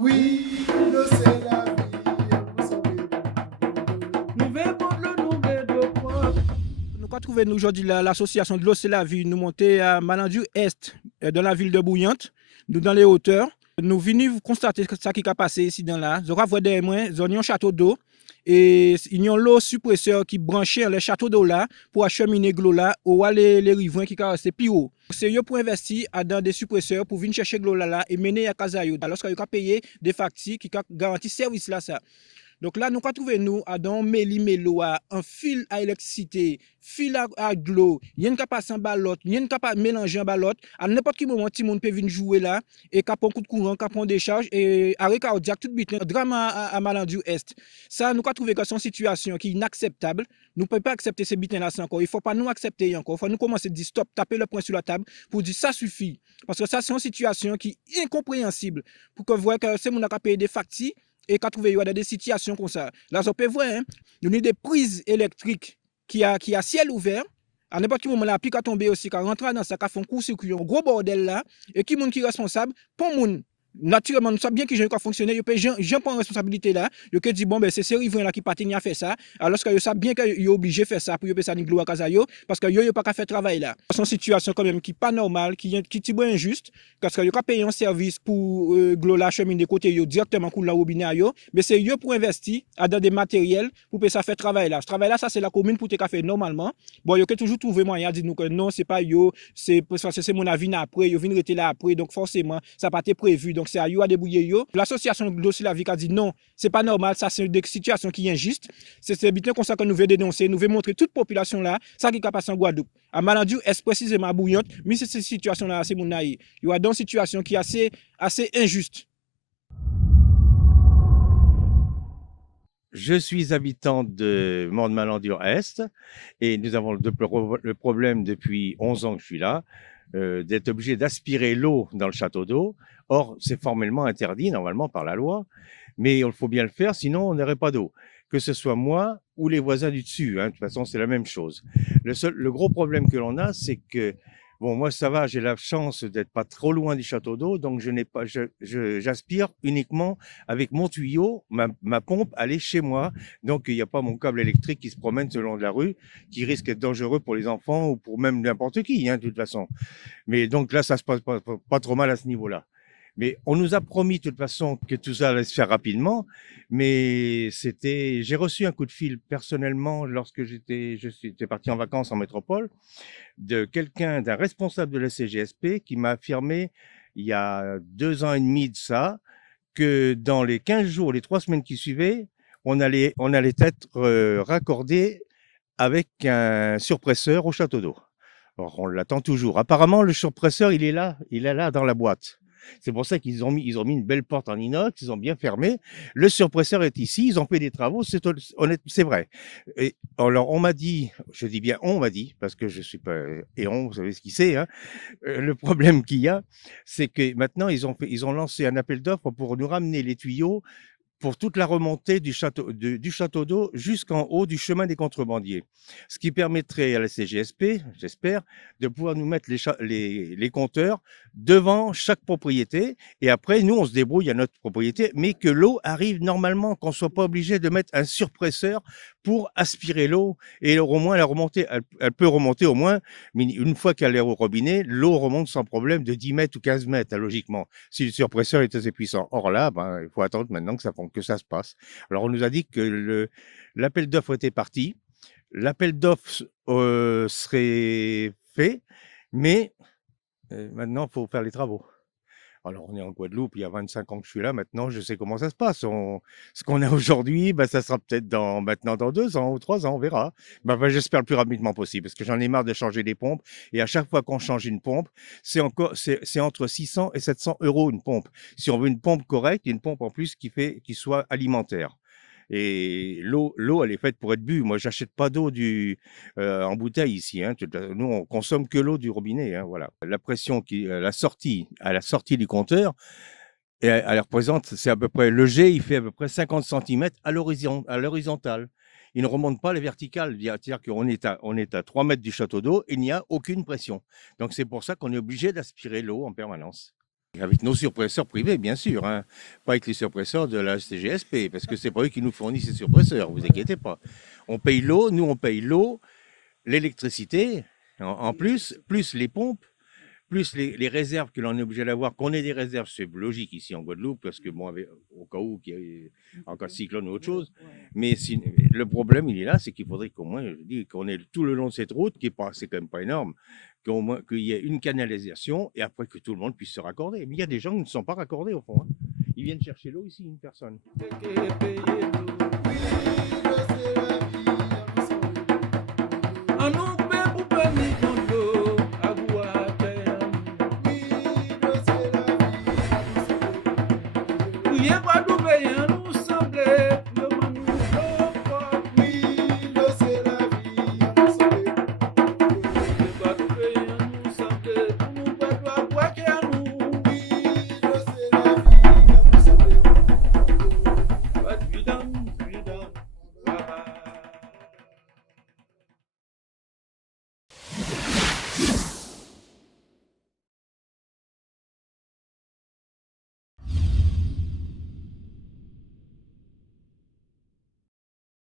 Oui, l'eau c'est la vie, vous savez. Nous verrons le nouvel de quoi. Nous avons trouvé nous aujourd'hui l'association de l'eau, c'est la vie. Nous montons à Malandiou Est, dans la ville de Bouillante, nous dans les hauteurs. Nous venons constater ce qui a passé ici dans là. Nous avons derrière moi, nous avons un château d'eau et il y a l'eau suppresseur qui branchait le château d'eau là pour acheminer l'eau là où les riverains qui c'est plus haut. C'est eux pour investir dans des suppresseurs pour venir chercher l'eau là et mener à Kazayo. Lorsqu'ils ont payé des factures qui garantissent service là ça. Donc là, nous avons trouvé nous à dans méli-mélo, un fil à électricité, fil à de l'eau, il y a une capacité en balotte, il y a une capacité mélanger en balotte. À n'importe quel moment, tout le monde peut venir jouer là et cap un coup de courant, cap en décharge et arrêt cardiaque, tout bit, drame à Malandiou Est. Ça, nous avons trouvé que c'est une situation qui est inacceptable. Nous ne pouvons pas accepter ces bitins là encore. Il ne faut pas nous accepter encore. Il faut nous commencer à dire stop, taper le poing sur la table pour dire ça suffit. Parce que ça, c'est une situation qui est incompréhensible. Pour que vous voyez que c'est mon a payé des factures et quand trouver des situations comme ça. Là, on peut voir, hein, nous avons des prises électriques qui a ciel ouvert. À n'importe quel moment, la pluie a tombé aussi, quand rentre dans ça, qui fait un court-circuit, un gros bordel là, et qui est responsable, pour moun. Naturellement, nous savons bien que j'ai fonctionné, je prends responsabilité là, je dis bon ben c'est ces riverains là qui partent à faire ça, alors que je sais bien qu'ils sont obligés de faire ça pour que ça n'igloire à casa parce que yo pas qu'à faire travail là. C'est une situation quand même qui pas normale, qui est injuste, parce que yo pas payer un service pour la chemin de côté yo directement pour la robinet yo, mais c'est yo pour investir dans des matériels pour que ça fait travail là. Ce travail là ça c'est la commune pour te faire normalement. Bon yo que toujours trouver moyen de dire nous que non, c'est pas yo, c'est mon avis après, yo vinn rester là après donc forcément ça pas été prévu. Donc c'est à yo à débrouiller yo. L'association de la vie a dit non, c'est pas normal, ça c'est des situations qui sont injustes. C'est bien comme ça que nous voulons dénoncer, nous voulons montrer toute population là, ça qui est passé en Guadeloupe. À Malandiou, est précisément à Bouillante, mais c'est cette situation là c'est mon aïe. Il y a une situation qui est assez injuste. Je suis habitant de Mont-de-Malandieu-Est et nous avons le problème depuis 11 ans que je suis là, d'être obligé d'aspirer l'eau dans le château d'eau. Or, c'est formellement interdit normalement par la loi, mais il faut bien le faire, sinon on n'aurait pas d'eau. Que ce soit moi ou les voisins du dessus, hein, de toute façon c'est la même chose. Le gros problème que l'on a, c'est que bon, moi, ça va, j'ai la chance d'être pas trop loin du château d'eau, donc je n'ai pas, j'aspire uniquement avec mon tuyau, ma pompe, aller chez moi. Donc, il n'y a pas mon câble électrique qui se promène selon la rue, qui risque d'être dangereux pour les enfants ou pour même n'importe qui, hein, de toute façon. Mais donc là, ça se passe pas trop mal à ce niveau-là. Mais on nous a promis de toute façon que tout ça allait se faire rapidement, mais j'ai reçu un coup de fil personnellement lorsque j'étais parti en vacances en métropole de quelqu'un, d'un responsable de la CGSP qui m'a affirmé il y a 2 ans et demi de ça, que dans les 15 jours, les 3 semaines qui suivaient, on allait être raccordé avec un surpresseur au château d'eau. Alors, on l'attend toujours. Apparemment, le surpresseur, il est là dans la boîte. C'est pour ça qu'ils ont mis une belle porte en inox, ils ont bien fermé. Le surpresseur est ici, ils ont fait des travaux, c'est honnête, c'est vrai. Et alors, on m'a dit, je dis bien on m'a dit, parce que je suis pas Éon, vous savez ce qu'il c'est, hein. Le problème qu'il y a, c'est que maintenant, ils ont lancé un appel d'offres pour nous ramener les tuyaux pour toute la remontée du château d'eau jusqu'en haut du chemin des contrebandiers. Ce qui permettrait à la CGSP, j'espère, de pouvoir nous mettre les compteurs devant chaque propriété. Et après, nous, on se débrouille à notre propriété, mais que l'eau arrive normalement, qu'on ne soit pas obligé de mettre un surpresseur pour aspirer l'eau. Et au moins, la remontée, elle peut remonter au moins, mais une fois qu'elle est au robinet, l'eau remonte sans problème de 10 mètres ou 15 mètres, hein, logiquement, si le surpresseur est assez puissant. Or là, ben, il faut attendre maintenant que ça se passe. Alors, on nous a dit que l'appel d'offres était parti. L'appel d'offres serait fait, mais maintenant, il faut faire les travaux. Alors, on est en Guadeloupe, il y a 25 ans que je suis là, maintenant, je sais comment ça se passe. Ce qu'on a aujourd'hui, ben, ça sera peut-être maintenant dans 2 ans ou 3 ans, on verra. Ben, j'espère le plus rapidement possible, parce que j'en ai marre de changer des pompes. Et à chaque fois qu'on change une pompe, c'est entre 600 et 700 euros une pompe. Si on veut une pompe correcte, une pompe en plus qui soit alimentaire. Et l'eau, elle est faite pour être bue. Moi, j'achète pas d'eau en bouteille ici, hein. Nous, on consomme que l'eau du robinet, hein, voilà. La pression à la sortie du compteur, elle représente, c'est à peu près, le jet, il fait à peu près 50 centimètres à l'horizontale. Il ne remonte pas les verticales. C'est-à-dire on est à 3 mètres du château d'eau, il n'y a aucune pression. Donc, c'est pour ça qu'on est obligé d'aspirer l'eau en permanence. Avec nos surpresseurs privés, bien sûr, hein. Pas avec les surpresseurs de la STGSP, parce que c'est pas eux qui nous fournissent ces surpresseurs, vous inquiétez pas. On paye l'eau, nous on paye l'eau, l'électricité, en plus les pompes, plus les réserves que l'on est obligé d'avoir, qu'on ait des réserves, c'est logique ici en Guadeloupe, parce que bon, au cas où qu'il y ait encore cyclone ou autre chose, mais le problème il est là, c'est qu'il faudrait qu'au moins, je dis, qu'on ait tout le long de cette route, qui est pas, c'est quand même pas énorme, qu'au moins qu'il y ait une canalisation et après que tout le monde puisse se raccorder. Mais il y a des gens qui ne sont pas raccordés au fond, hein. Ils viennent chercher l'eau ici, une personne. Ye kwa dube ye